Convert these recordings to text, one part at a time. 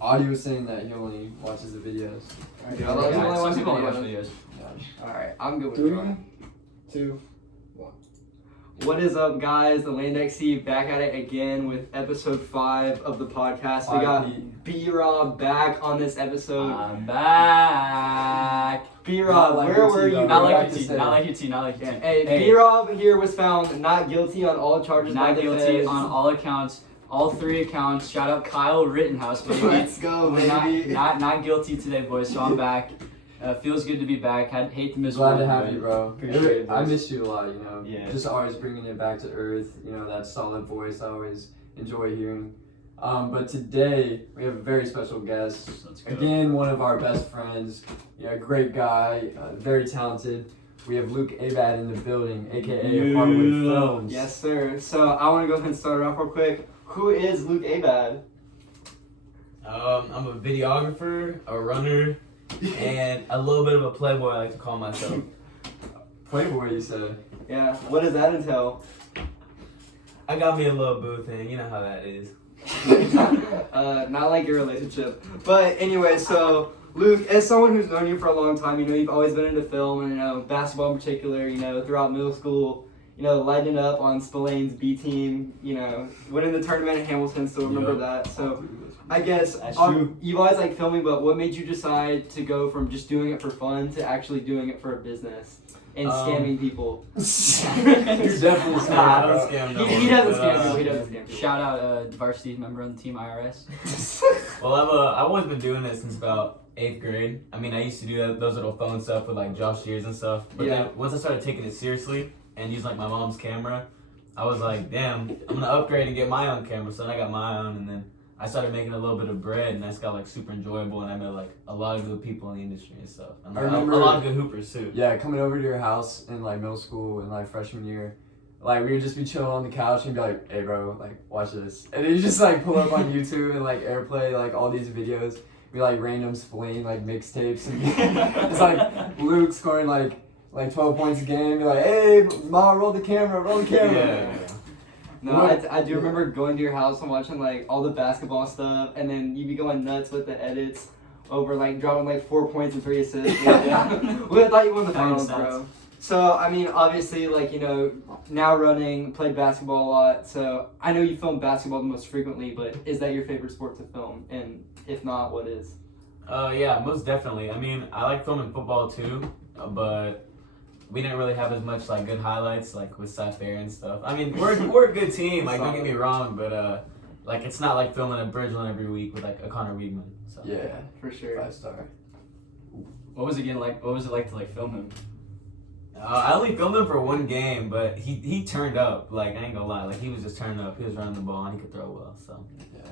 Audio was saying that he only watches the videos. Some people only watch videos. Alright, I'm good with 3, drawing. 2. What is up, guys? The Land XC back at it again with episode 5 of the podcast. We got B-Rob back on this episode. I'm back. B-Rob, Not like where your were T, you? though. Not Right like to your T. say. Not like your T. Not like your T. Hey, B-Rob here was found not guilty on all charges by the Not guilty feds. on all accounts. All 3 accounts. Shout out Kyle Rittenhouse, baby. Let's go, baby. Not guilty today, boys. So I'm back. Feels good to be back. Hate to miss Glad one, to have but you, bro. appreciate it, I boys. miss you a lot, you know. Yeah. Just always bringing it back to earth. You know, that solid voice I always enjoy hearing. But today we have a very special guest. Let's go. Again, one of our best friends. Yeah, great guy, very talented. We have Luke Abad in the building, aka Hardwood Films. Yes, sir. So I want to go ahead and start it off real quick. Who is Luke Abad? I'm a videographer, a runner, and a little bit of a playboy, I like to call myself. Playboy, you said. Yeah. What does that entail? I got me a little boo thing, you know how that is. Not like your relationship. But anyway, so Luke, as someone who's known you for a long time, you know, you've always been into film and, you know, basketball in particular, you know, throughout middle school, you know, lighting up on Spillane's B team, you know, winning the tournament at Hamilton, still remember that. So I guess That's true. you've always liked filming, but what made you decide to go from just doing it for fun to actually doing it for a business and scamming people? You're definitely Nah, I don't smart. scam no He one, doesn't but, scam people. He doesn't scam people. Shout out varsity member on the team IRS. Well, I've always been doing this since about 8th grade. I mean, I used to do those little phone stuff with like Josh Shears and stuff. But Yeah. then once I started taking it seriously and using like my mom's camera, I was like, damn, I'm gonna upgrade and get my own camera. So then I got my own, and then I started making a little bit of bread, and that's got like super enjoyable, and I met like a lot of good people in the industry and stuff. And I like, remember- a lot of good hoopers too. Yeah, coming over to your house in like middle school and like freshman year, like we would just be chilling on the couch and be like, "Hey, bro, like watch this," and then you just like pull up on YouTube and like airplay like all these videos. We like random Spillane like mixtapes, and it's like Luke scoring like 12 points a game. Be like, "Hey, Ma, roll the camera, roll the camera." Yeah. No, I do remember going to your house and watching like all the basketball stuff, and then you'd be going nuts with the edits over like dropping like 4 points and 3 assists. Yeah. We thought you won the finals, bro. So I mean, obviously, like, you know, now running, played basketball a lot. So I know you film basketball the most frequently, but is that your favorite sport to film? And if not, what is? Yeah, most definitely. I mean, I like filming football too, but we didn't really have as much like good highlights like with Seth Fair and stuff. I mean, we're a good team, like don't get me wrong, but like it's not like filming a Bridgeland every week with like a Connor Weidman. So. Yeah, For sure. 5-star. What was it like? What was it like to like film him? I only filmed him for one game, but he turned up. Like I ain't gonna lie, like he was just turning up. He was running the ball and he could throw well. So Yeah,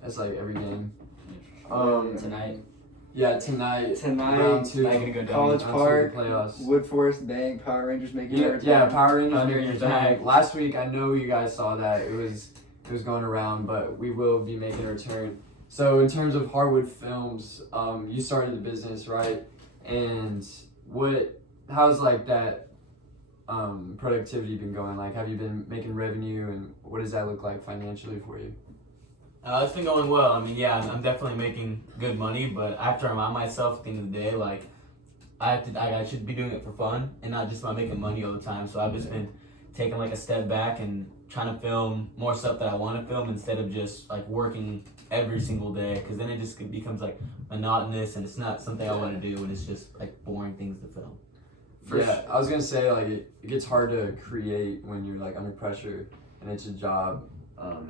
that's like every game. Tonight. Yeah, tonight. Tonight, round 2. Tonight gonna go down. College round 2 Park, playoffs. Wood Forest Bank, Power Rangers making Yeah, their yeah, Power Rangers. Power making Rangers a return. back. Last week, I know you guys saw that. It was going around, but we will be making a return. So in terms of Hardwood Films, you started the business, right? And how's like that productivity been going? Like, have you been making revenue, and what does that look like financially for you? it's been going well. I mean, yeah, I'm definitely making good money, but I have to remind myself at the end of the day, like I should be doing it for fun and not just about making money all the time. So I've just been taking like a step back and trying to film more stuff that I want to film instead of just like working every single day, because then it just becomes like monotonous and it's not something I want to do, and it's just like boring things to film. Yeah, I was gonna say like it gets hard to create when you're like under pressure and it's a job.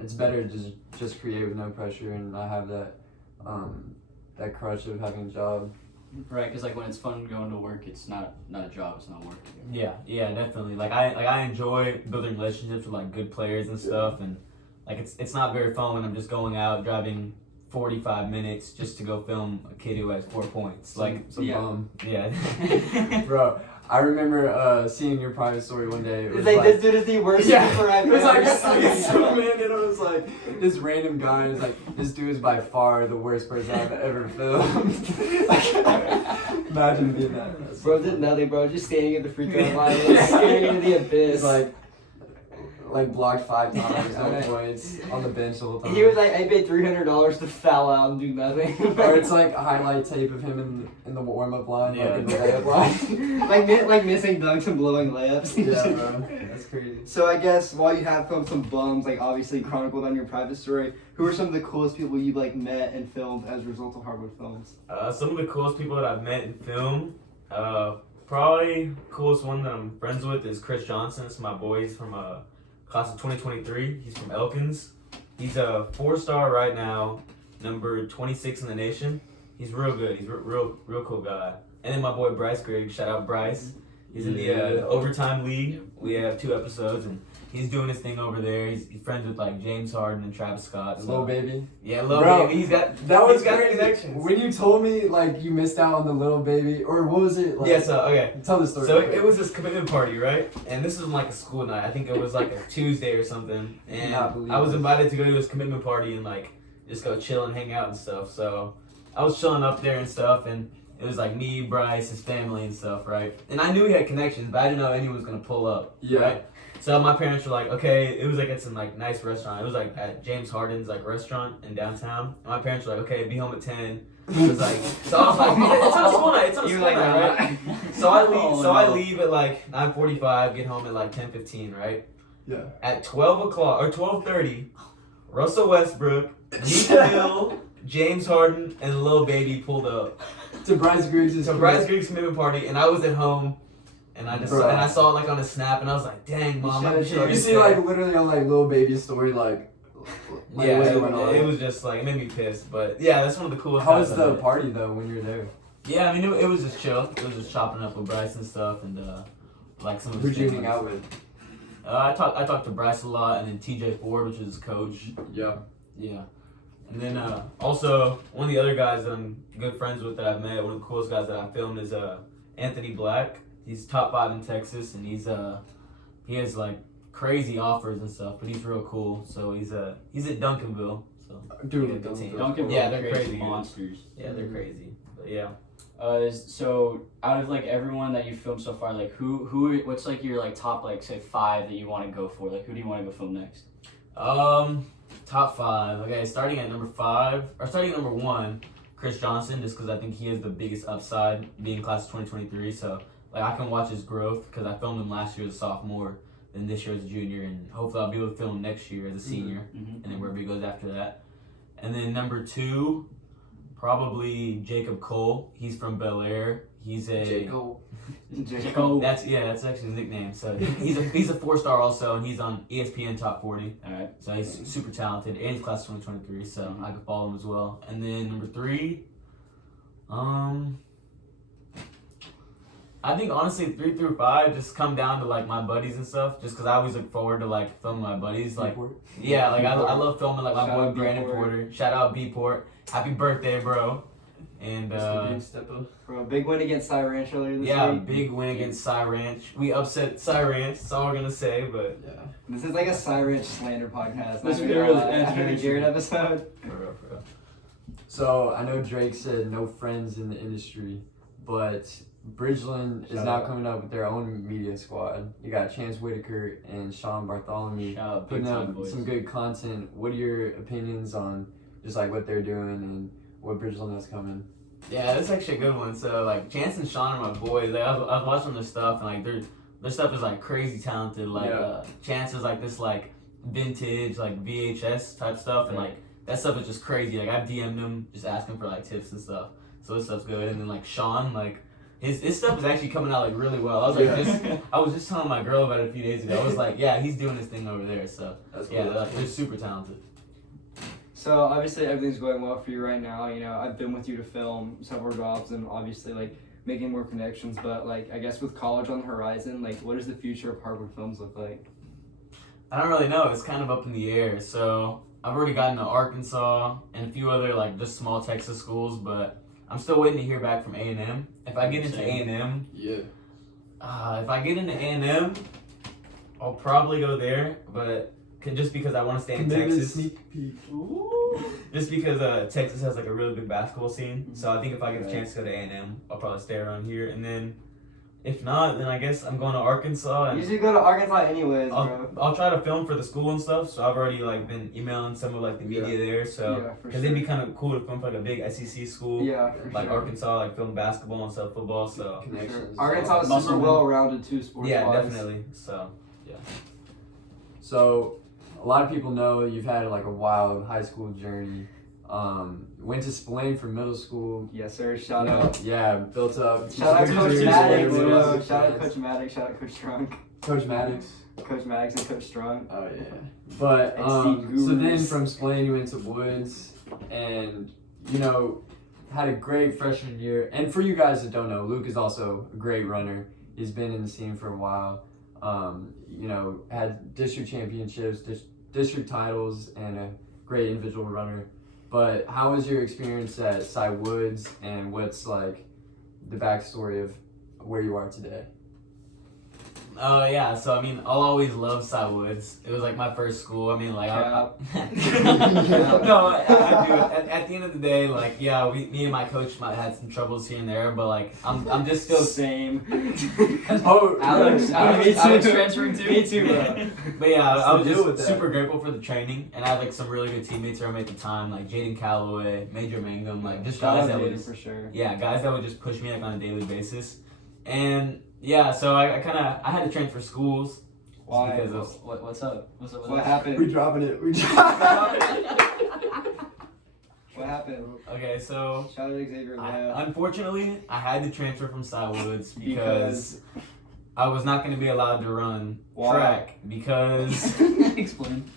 It's better to just create with no pressure and not have that that crush of having a job. Right, because like when it's fun going to work, it's not a job. It's not work. Yeah, definitely. I enjoy building relationships with like good players and stuff, and like it's not very fun when I'm just going out driving 45 minutes just to go film a kid who has 4 points. Some bum. Yeah. Bro, I remember seeing your private story one day. It was It's like, this dude is the worst super I've it was like ever seen. so man, and it was like this random guy is like, this dude is by far the worst person I've ever filmed. Imagine being that. Bro did nothing, bro. Just standing at the free throw line, staring into the abyss. It's like, like blocked 5 times, no points, on the bench the whole time. He was like, I paid $300 to foul out and do nothing. Or it's like a highlight tape of him in the warm-up line, Yeah. like in the layup line. like missing dunks and blowing layups. Yeah, bro. That's crazy. So I guess while you have filmed some bums, like obviously chronicled on your private story, who are some of the coolest people you've like met and filmed as a result of Hardwood Films? Some of the coolest people that I've met in film, probably coolest one that I'm friends with is Chris Johnson. It's my boy. He's from class of 2023. He's from Elkins. He's a 4-star right now, number 26 in the nation. He's real good. He's real cool guy. And then my boy Bryce Griggs. Shout out Bryce. He's in the overtime league. We have 2 episodes, and he's doing his thing over there. He's friends with like James Harden and Travis Scott. Lil Baby. Yeah, Lil Bro, Baby. That was he's got crazy. connections. When you told me like you missed out on the Lil Baby, or what was it? Like, Yeah. So okay. Tell the story. So real quick. it was this commitment party, right? And this was like a school night. I think it was like a Tuesday or something. And Cannot believe I was this. invited to go to this commitment party and like just go chill and hang out and stuff. So I was chilling up there and stuff, and it was like me, Bryce, his family and stuff, right? And I knew he had connections, but I didn't know anyone was gonna pull up. Yeah. Right? So my parents were like, okay, it was like at some like nice restaurant. It was like at James Harden's like restaurant in downtown. And my parents were like, okay, be home at 10. It was like, so I was like, it's on a school night. It's on a You school were like, night, right? So I leave. Oh, so I no. leave at like 9:45. Get home at like 10:15. Right. Yeah. At 12 o'clock or 12:30, Russell Westbrook, Meek Mill, James Harden, and Lil Baby pulled up. To Bryce Griggs' So Bryce Griggs' commitment party, and I was at home, and I just Bro. and I saw it like on a snap, and I was like, dang, mom, I'm sure You see like literally on like Lil Baby's story like yeah, what's it, going on? it was just like it made me pissed, but yeah, that's one of the coolest. How guys was I the met. party though when you were there? Yeah, I mean it was just chill. It was just chopping up with Bryce and stuff, and like some of his Who'd you hang family. out with? I talked to Bryce a lot, and then TJ Ford, which is his coach. Yeah. Yeah. And then also one of the other guys that I'm good friends with that I've met, one of the coolest guys that I filmed is Anthony Black. He's top 5 in Texas, and he has like crazy offers and stuff, but he's real cool. So he's at Duncanville. So Dude, yeah, good team. Duncan, Yeah, they're crazy crazy. monsters. Yeah, they're crazy. But yeah. So out of like everyone that you filmed so far, like who what's like your like top like say 5 that you want to go for? Like who do you want to go film next? Top 5. Okay, starting at number 1, Chris Johnson, just because I think he has the biggest upside being class of 2023. So like I can watch his growth because I filmed him last year as a sophomore, then this year as a junior, and hopefully I'll be able to film him next year as a senior, Mm-hmm. and then wherever he goes after that. And then number 2, probably Jacob Cole. He's from Bel Air. He's a Jacob. that's actually his nickname. So he's a 4-star also, and he's on ESPN Top 40. All right. So he's super talented, and he's class of 2023, so I can follow him as well. And then number 3, I think honestly 3 through 5 just come down to like my buddies and stuff, just because I always look forward to like filming my buddies. Like yeah, like I love filming like my Shout boy out Brandon B-Port. Porter. Shout out B-Port. Happy birthday, bro. And Bro, big win against Cy Ranch earlier this yeah, week. big win against Cy Ranch. We upset Cy Ranch. That's all we're gonna say, but Yeah. This is like a Cy Ranch slander podcast. That's Not very- gonna lie. that's After very the Jared true. episode. for real. So I know Drake said no friends in the industry, but Bridgeland is Shout now out. coming up with their own media squad. You got Chance Whitaker and Sean Bartholomew Shout out big putting time up boys. some good content. What are your opinions on just like what they're doing and what Bridgeland has coming? Yeah, that's actually a good one. So like Chance and Sean are my boys. Like, I was watching their stuff and like their stuff is like crazy talented. Like Yeah. Chance is like this like vintage like VHS type stuff, and like that stuff is just crazy. Like I've DM'd him just asking for like tips and stuff. So this stuff's good. And then like Sean, like his stuff is actually coming out like really well. I was like I was just telling my girl about it a few days ago. I was like, yeah, he's doing his thing over there. So That's yeah, cool. they're super talented. So obviously everything's going well for you right now. You know, I've been with you to film several jobs and obviously like making more connections. But like I guess with college on the horizon, like what does the future of Hardwood Films look like? I don't really know. It's kind of up in the air. So I've already gotten to Arkansas and a few other like just small Texas schools, but I'm still waiting to hear back from A&M. If I get into A&M, if I get into A&M, I'll probably go there. But just because I want to stay in Texas, Sneak peek. just because Texas has like a really big basketball scene. So I think if I get a chance to go to A&M, I'll probably stay around here. And then If not, then I guess I'm going to Arkansas. You And usually go to Arkansas anyways, bro. I'll try to film for the school and stuff. So I've already like been emailing some of like the media there. So Yeah, for because it'd be kind of cool to film for like a big SEC school. Yeah, for Like sure. Arkansas, like film basketball and stuff, football. So Sure. Connections. Arkansas is Muscle super man. well-rounded too, sports-wise. yeah, definitely. So So, a lot of people know you've had like a wild high school journey. Went to Spillane for middle school. Yes, sir. Shout You know, out. yeah, built up. Shout out Coach Cheers, Maddox, cheers, bro. cheers. Shout out Coach Maddox. Shout out Coach Strong. Coach Maddox. Coach Maddox and Coach Strong. Oh yeah. But XD so then gurus. from Spillane you went to Woods, and you know had a great freshman year. And for you guys that don't know, Luke is also a great runner. He's been in the scene for a while. You know, had district championships, district titles, and a great individual runner. But how was your experience at Cy Woods, and what's like the backstory of where you are today? yeah, so I mean, I'll always love Cy Woods. It was like my first school. I mean, like, Cap. no, I do. At the end of the day, like, yeah, me and my coach might have had some troubles here and there, but like, I'm just still. Same. Oh, Alex, Alex me too. transferring too. Me too, bro. But yeah, I was Still deal with just that. super grateful for the training, and I had like some really good teammates around me at the time, like Jaden Calloway, Major Mangum, like just Shout guys out that would Jaden just for sure. yeah, guys that would just push me like on a daily basis, and yeah, so I had to transfer schools. just Why? Because of, What's up? What's up? What happened? we dropping it. We dropping it. What happened? okay, so Shout out Xavier. unfortunately, I had to transfer from Cy Woods because I was not going to be allowed to run Why? track because. Explain.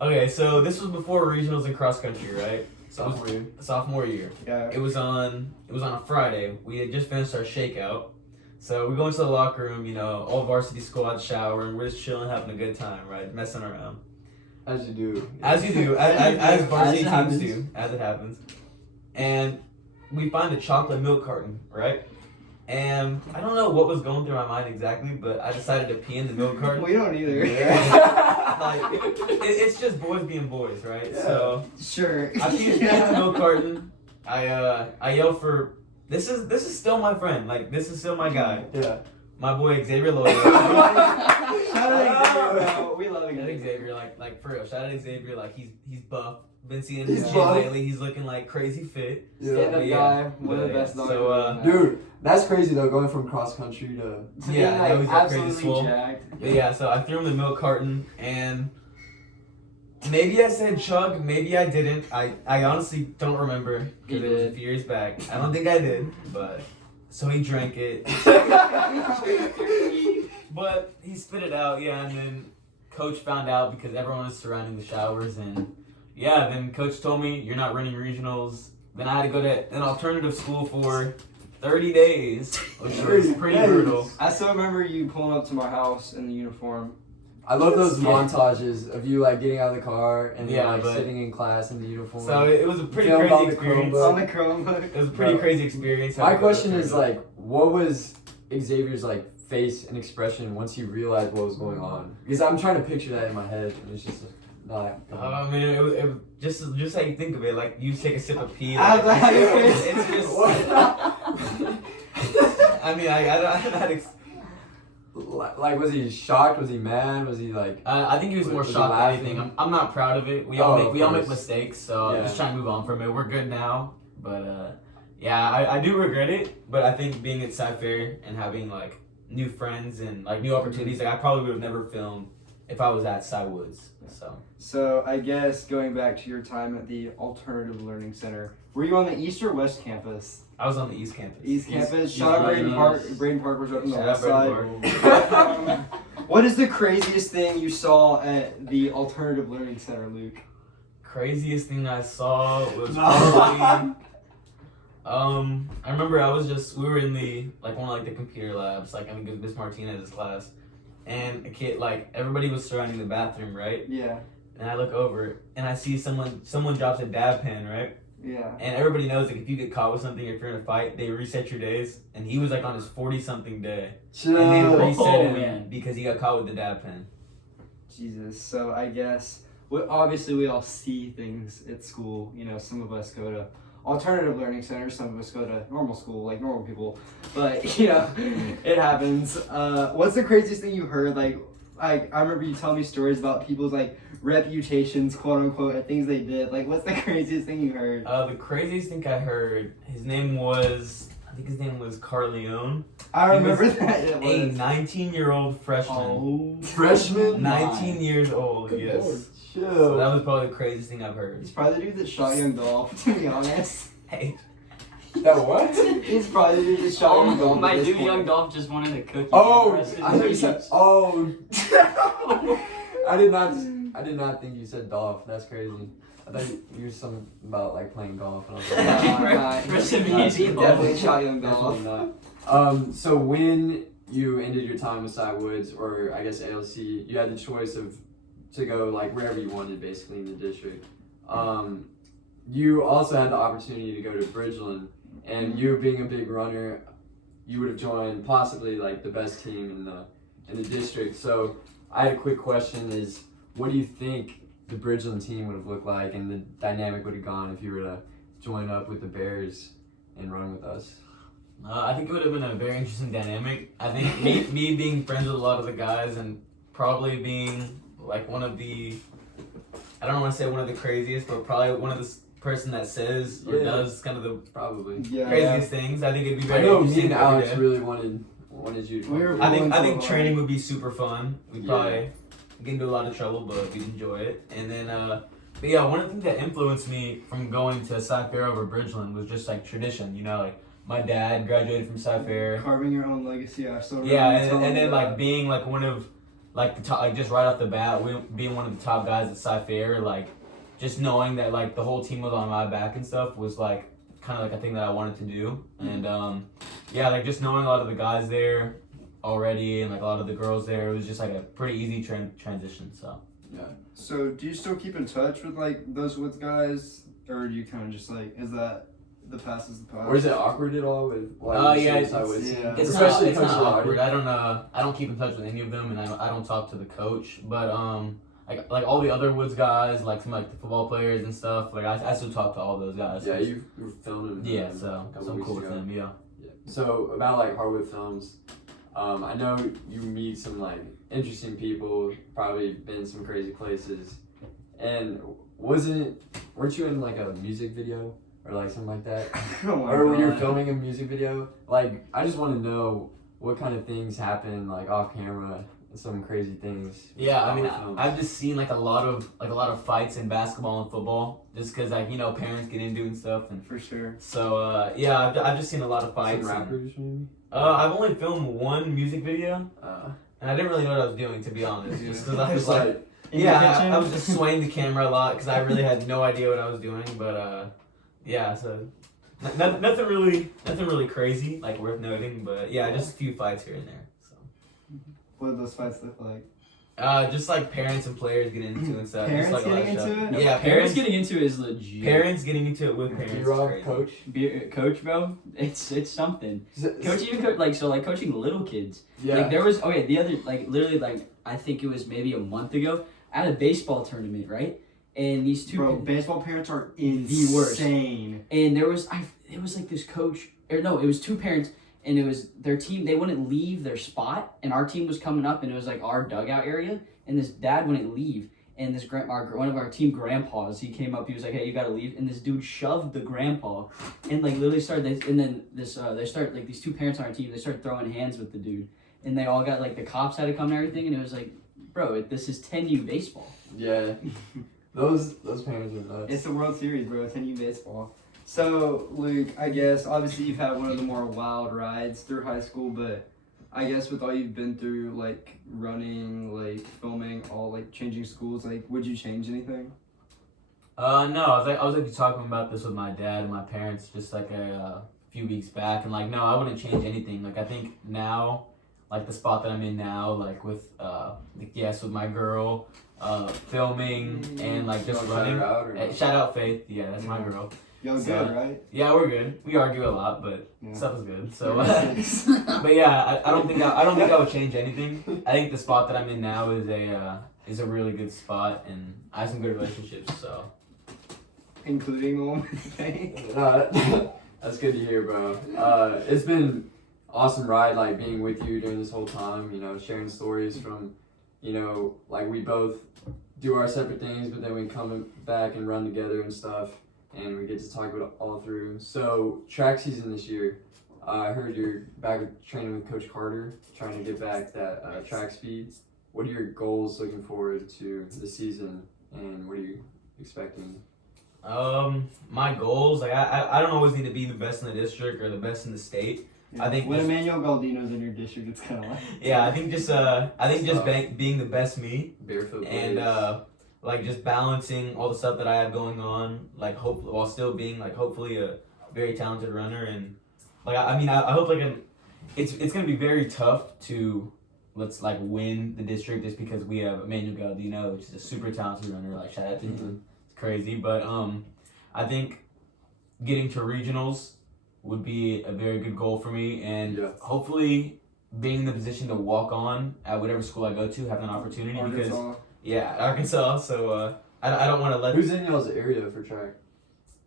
Okay, so this was before regionals and cross country, right? So it was sophomore year. Yeah. It was on a Friday. We had just finished our shakeout. So we go into the locker room, you know, all varsity squad shower, and we're just chilling, having a good time, right? Messing around. As you do. As you do, as varsity As it teams happens. do, as it happens. And we find a chocolate milk carton, right? And I don't know what was going through my mind exactly, but I decided to pee in the milk carton. We don't either. Like, it's just boys being boys, right? Yeah. So Sure. I pee in the milk carton. I yell for this is still my friend. Like, this is still my guy. Yeah. My boy Xavier Loya. Shout out Xavier, bro. We love Shout out Xavier. Xavier, like for real. Shout out Xavier, like he's buff. Been seeing his He's gym buff. lately. He's looking like crazy fit. Stand up Yeah. guy. One of the Yeah. best dogs. So, I've ever met. Dude, that's crazy though, going from cross country to To Yeah, being, that was like, a crazy absolutely swole. jacked. But yeah, so I threw him the milk carton, and maybe I said chug, maybe I didn't. I honestly don't remember because You it was a did. few years back. I don't think I did, but so he drank it. But he spit it out, yeah, and then coach found out because everyone was surrounding the showers, and yeah, then coach told me you're not running regionals. Then I had to go to an alternative school for 30 days, which was 30 pretty days. brutal. I still remember you pulling up to my house in the uniform. I love those Yeah. montages of you like getting out of the car and then Yeah, like but- sitting in class in the uniform. So it was a pretty Filmed crazy on the experience. Chromebook. On the Chromebook. It was a pretty Bro. crazy experience. My having to go question through is it. like, what was Xavier's like face and expression once he realized what was going on? Because I'm trying to picture that in my head, and it's just not. I mean, it was just how you think of it. Like you take a sip of pee. I Like, was like, it's just. I mean, I don't know how to. Like, was he shocked? Was he mad? Was he like? I think he was more Was he shocked than laughing? anything. I'm not proud of it. We Oh, all of make course. mistakes, so I'm Yeah. just trying to move on from it. We're good now, but yeah, I do regret it. But I think being at Sci Fair and having like new friends and like new opportunities, like I probably would have never filmed if I was at Cy Woods. So I guess going back to your time at the Alternative Learning Center, were you on the East or West campus? I was on the East Campus. East campus. Shout out Braden Park. Braden Park was up on the Shout out west Braden side. What is the craziest thing you saw at the Alternative Learning Center, Luke? Craziest thing I saw was probably. I remember we were in the like one of like the computer labs, like I mean Miss Martinez's class, and a kid like everybody was surrounding the bathroom, right? Yeah. And I look over and I see someone drops a dab pen, right? Yeah. And everybody knows like if you get caught with something, if you're in a fight, they reset your days. And he was like on his 40-something day, and they Chill. reset him man. because he got caught with the dab pen. Jesus. So I guess obviously we all see things at school. You know, some of us go to alternative learning centers. Some of us go to normal school, like normal people. But, you know, it happens. What's the craziest thing you heard? Like, I remember you telling me stories about people's, like, reputations, quote unquote, and things they did. Like, what's the craziest thing you heard? The craziest thing I heard, I think his name was Carleone. I remember that. It A was. 19-year-old freshman. Oh, Freshman? 19 years old, Good yes. Lord. So Chill. that was probably the craziest thing I've heard. He's probably the dude that shot Young Dolph, to be honest. Hey, That what? He's probably the dude that shot Young Dolph. my at this dude, point. Young Dolph just wanted a cookie. Oh, and the rest of I the thought you said. cookies. Oh. I did not think you said Dolph. That's crazy. I thought you were something about like playing golf, and I was like, Rest in Nah, peace, he Dolph. definitely shot Young Dolph. definitely not. So when you ended your time with Cy Woods, or I guess ALC, you had the choice to go like wherever you wanted, basically in the district. You also had the opportunity to go to Bridgeland, and you being a big runner, you would have joined possibly like the best team in the district. So I had a quick question: is what do you think the Bridgeland team would have looked like, and the dynamic would have gone if you were to join up with the Bears and run with us? I think it would have been a very interesting dynamic. I think me being friends with a lot of the guys and probably being like one of the, I don't want to say one of the craziest, but probably one of the person that says or does kind of the Probably. Yeah. craziest things. I think it'd be I very know me interesting. and every Alex day. really wanted you to. We were- I think Going to training would be super fun. We'd Yeah. probably get into a lot of trouble, but we'd enjoy it. And then, but yeah, one of the things that influenced me from going to Cy-Fair over Bridgeland was just like tradition. You know, like my dad graduated from Cy-Fair. Carving your own legacy. I still remember Yeah, you and telling then me like that. being like one of like the top, like just right off the bat, being one of the top guys at Cy-Fair, like just knowing that like the whole team was on my back and stuff was like kind of like a thing that I wanted to do. And yeah, like just knowing a lot of the guys there already and like a lot of the girls there, it was just like a pretty easy transition. So So, do you still keep in touch with like those Woods guys, or do you kind of just like, is that the past is the past? Or is it awkward at all with? yeah, it's, Cy Woods? yeah. it's Especially not, it's Coach not Lottie. awkward. I don't keep in touch with any of them, and I don't talk to the coach. But like all the other Woods guys, like some like the football players and stuff, like I still talk to all those guys. Yeah, you were filming. Yeah, them so a couple I'm weeks cool with ago. them. Yeah. Yeah. So about like Hardwood Films, I know you meet some like interesting people, probably been some crazy places, and weren't you in like a music video or like something like that? Oh my Or when you're God. filming a music video, like I just want to know what kind of things happen like off camera, some crazy things. Yeah, I mean, Hardwood Films. I've just seen like a lot of fights in basketball and football, just because like parents get into it and stuff, and For sure. so yeah, I've just seen a lot of Some fights. and- rappers maybe. I've only filmed one music video, and I didn't really know what I was doing, to be honest, just because I was It's like. like In Yeah, the kitchen? I was just swaying the camera a lot because I really had no idea what I was doing. But yeah, so nothing really crazy like worth noting. But yeah, just a few fights here and there. So What do those fights look like? just like parents and players getting into it and stuff. Parents just like a lot of getting stuff. into it? Yeah, Parents getting into it is legit. parents getting into it with parents. is B-Rob, crazy. coach. Coach, bro, it's something. Coach even coaching little kids. Yeah. Like there was the other literally I think it was maybe a month ago at a baseball tournament, right? And these two Bro, baseball parents are The worst. insane. and it was like this coach, or no, it was two parents, and it was their team. They wouldn't leave their spot, and our team was coming up, and it was like our dugout area, and this dad wouldn't leave, and this one of our team grandpas, he came up, he was like, hey, you gotta leave, and this dude shoved the grandpa, and like literally started this, and then they start like these two parents on our team, they started throwing hands with the dude, and they all got like the cops had to come and everything, and it was like, bro, this is 10U baseball. Yeah. Those parents are nuts. It's the World Series, bro. It's NU baseball. So, Luke, I guess obviously you've had one of the more wild rides through high school, but I guess with all you've been through, like running, like filming, all like changing schools, like would you change anything? No, I was like talking about this with my dad and my parents just like a few weeks back, and like no, I wouldn't change anything. Like I think now, like the spot that I'm in now, like with with my girl, filming and like just You wanna running. shout her out or not? Shout out Faith, yeah, that's my girl. Y'all So- good, right? Yeah, we're good. We argue a lot, but Yeah. stuff is good. So, Yeah. but yeah, I don't think I would change anything. I think the spot that I'm in now is a really good spot, and I have some good relationships. So including the one with the thing. That's good to hear, bro. It's been awesome ride, like being with you during this whole time. You know, sharing stories from, you know, like we both do our separate things, but then we come back and run together and stuff, and we get to talk about it all through. So track season this year. I heard you're back training with Coach Carter, trying to get back that track speed. What are your goals looking forward to this season, and what are you expecting? My goals, like I don't always need to be the best in the district or the best in the state. Yeah. I think when Emmanuel Galdino's in your district, it's kind of like yeah. I think just being the best me Barefoot and boys. like just balancing all the stuff that I have going on, like while still being like hopefully a very talented runner. And like I hope like it's gonna be very tough to let's like win the district just because we have Emmanuel Galdino, which is a super talented runner. Like shout out to him, it's crazy. But I think getting to regionals would be a very good goal for me, and hopefully being in the position to walk on at whatever school I go to, having an opportunity because Arkansas. So I don't want to let. Who's in y'all's area for track?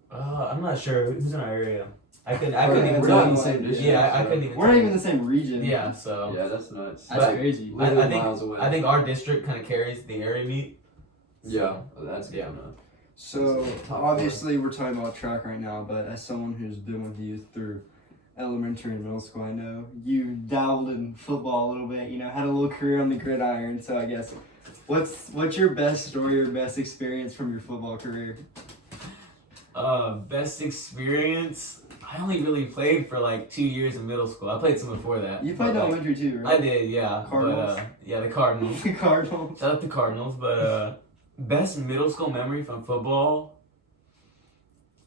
I'm not sure who's in our area. I couldn't even we're tell not in you. the same district. Yeah, I couldn't even. we're not even in the same region. Yeah, so Yeah, that's nuts. That's But crazy. Literally I think miles away. I think our district kind of carries the area meet. Yeah, that's good Yeah. enough. So Top obviously we're talking about track right now, but as someone who's been with you through elementary and middle school, I know you dabbled in football a little bit. You know, had a little career on the gridiron. So I guess, what's your best story or best experience from your football career? Best experience. I only really played for like 2 years in middle school. I played some before that. You played but, like, elementary too, right? I did, yeah. Cardinals? But, yeah, the Cardinals. The Cardinals. Shout out the Cardinals. But best middle school memory from football.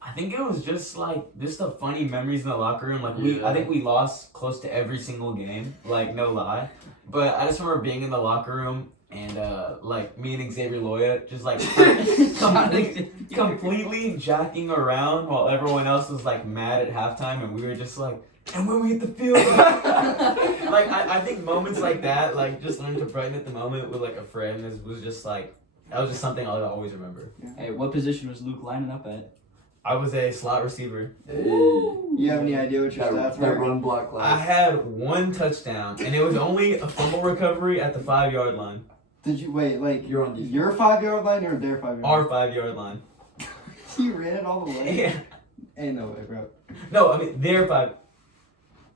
I think it was just the funny memories in the locker room. Like I think we lost close to every single game. Like no lie. But I just remember being in the locker room and like me and Xavier Loya just like completely jacking around while everyone else was like mad at halftime, and we were just like, and when we hit the field, like I think moments like that, like just learning to brighten at the moment with like a friend was just like that was just something I'll always remember. Hey, what position was Luke lining up at? I was a slot receiver. Hey. You have any idea what your stats That were? run block I line. had 1 touchdown, and it was only a fumble recovery at the 5-yard line. Did you wait? Like You're on defense. your 5-yard line or their 5-yard line? Our 5-yard line. You ran it all the way. Yeah. Ain't no way, bro. No, I mean their 5.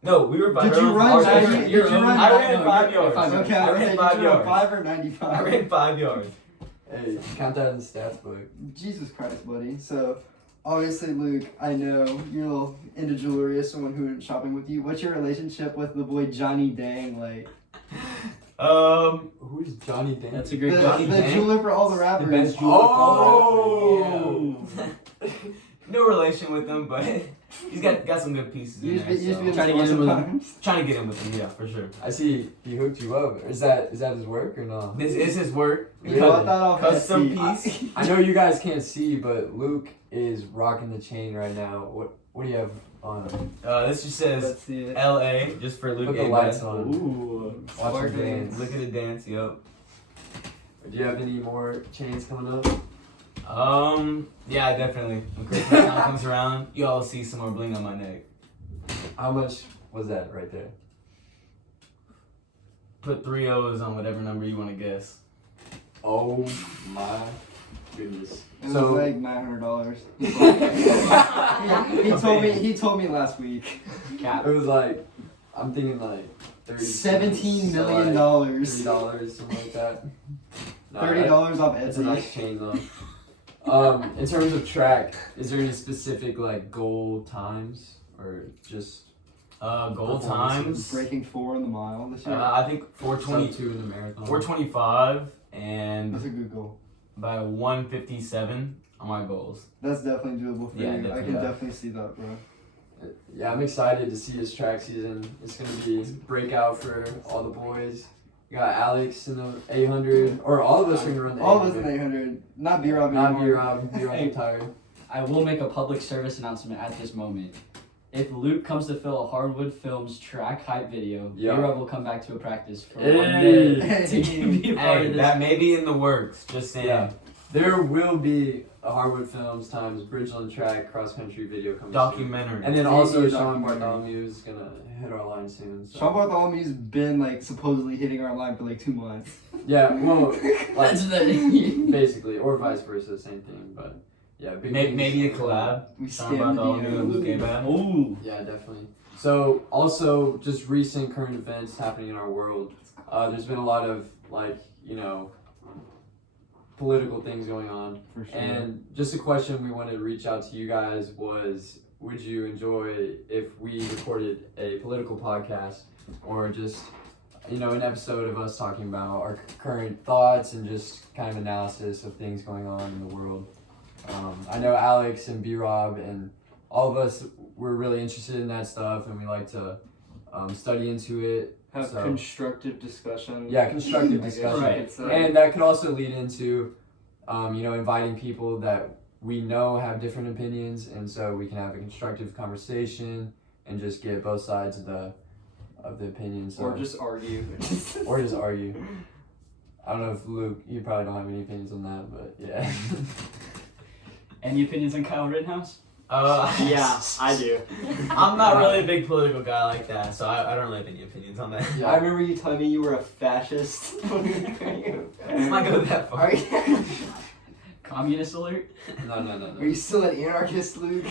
No, we were 5. Did you run? Did you run? I ran No, 5 you're yards. 5 yards. Okay, I I was ran saying, 5 did you run yards. 5 or 95? I ran 5 yards. Hey, count that in the stats book. Jesus Christ, buddy. So, obviously, Luke, I know you're a little into jewelry as someone who went shopping with you. What's your relationship with the boy Johnny Dang? Like, Who's Johnny Dang? That's a great the Johnny Dang? jeweler for all the rappers. The best jeweler for Oh! No relation with him, but he's got some good pieces You in used to there. be So. Trying to get him with sometimes. Trying to get him with him, yeah, for sure. I see he hooked you up. Is that his work or no? This is his work. You bought that off Custom Etsy. piece. I know you guys can't see, but Luke is rocking the chain right now. What do you have on him? This just says Let's see it. LA, just for Luke. Put the lights on. Ooh. Watch him Sparkling. dance. Look at the dance, yup. Do you have any more chains coming up? Yeah, definitely. When Christmas time comes around, you all see some more bling on my neck. How much was that right there? Put 3 O's on whatever number you want to guess. Oh my goodness. It was So like $900. He told me last week. Cap. it was like, I'm thinking like 30. $17 million. $3, something like that. No, $30 off That's a nice Etsy. chain though. In terms of track, is there any specific like goal times or just Goal Performances. times. Breaking 4 in the mile this year. I think sub 420, 2 in the marathon? 425 That's and a good goal. by 157 on my goals. That's definitely doable for Yeah, you. I definitely. can definitely see that, bro. Yeah, I'm excited to see his track season. It's gonna be breakout for all the boys. You got Alex in the 800, or all of us are gonna run the All of us 800. in 800. Not B-Rob Not anymore. B-Rob. B-Rob's Hey. retired. I will make a public service announcement at this moment. If Luke comes to fill a Hardwood Films track hype video, Yeah. B-Rob will come back to a practice for Hey. 1 day to be a part Hey, of this. that may be in the works. Just saying. Yeah. there will be a Hardwood Films times Bridgeland Track cross country video coming soon. Documentary. And then also Yeah, Sean documentary. Bartholomew is gonna hit our line soon. So. Sean Bartholomew's been like supposedly hitting our line for like 2 months. Yeah, well, like That's the basically, or vice versa, same thing. But yeah, big Maybe a things. collab. We Sean scammed Bartholomew and Luke the Abam. Ooh. Yeah, definitely. So also just recent current events happening in our world. There's been a lot of political things going on. for sure. And just a question we wanted to reach out to you guys was, would you enjoy if we recorded a political podcast or just, an episode of us talking about our current thoughts and just kind of analysis of things going on in the world? I know Alex and B-Rob and all of us, we're really interested in that stuff and we like to study into it. Have So- constructive discussion. Yeah, constructive I guess you discussion. Right. could say. And that could also lead into, inviting people that we know have different opinions, and so we can have a constructive conversation and just get both sides of the opinion. So, Or just argue. or just argue. I don't know if Luke, you probably don't have any opinions on that, but yeah. Any opinions on Kyle Rittenhouse? Yeah, I do. I'm not really a big political guy like that, so I don't really have any opinions on that. Yeah. I remember you telling me you were a fascist. Let's not go that far. Are you, Communist alert? No. are you still an anarchist, Luke?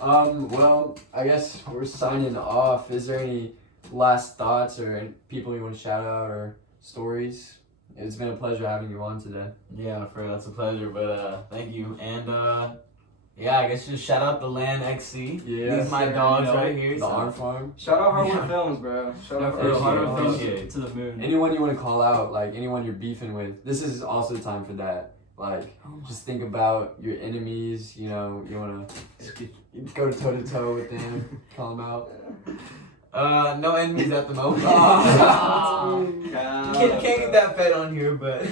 Well, I guess we're signing off. Is there any last thoughts or any people you want to shout out or stories? It's been a pleasure having you on today. Yeah, for that's a pleasure, but thank you. And yeah, I guess just shout out the Land XC. Yeah. These my Sir, dogs you know, right here. The so- Arm Farm. Shout out Hardwood Yeah. Films, bro. Shout out appreciate Hardwood it. Films. Appreciate it. To the moon. Anyone you want to call out, like anyone you're beefing with, this is also time for that. Like, just think about your enemies, you want to go toe to toe with them, call them out. No enemies at the moment. God. Can't get that fed on here, but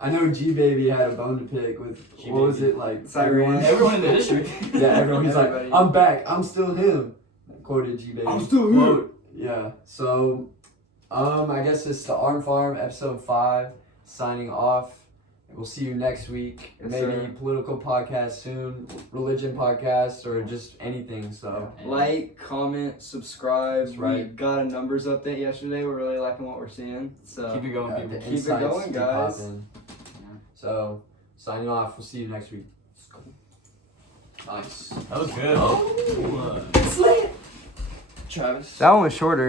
I know G Baby had a bone to pick with, what was it, like, Cyrene. Everyone in the district. Yeah, everyone, he's like, Everybody. I'm back, I'm still him. Quoted G Baby. still Quote. Yeah, so, I guess it's the Arm Farm, episode 5, signing off. We'll see you next week. Yes, Maybe sir. political podcast soon, religion podcast, or just anything. So Like, comment, subscribe. That's right. We got a numbers update yesterday. We're really liking what we're seeing. So Keep it going, the people. Keep it insights going, keep guys. popping. So signing off. We'll see you next week. Nice. that was good. Oh. Travis. that one was shorter.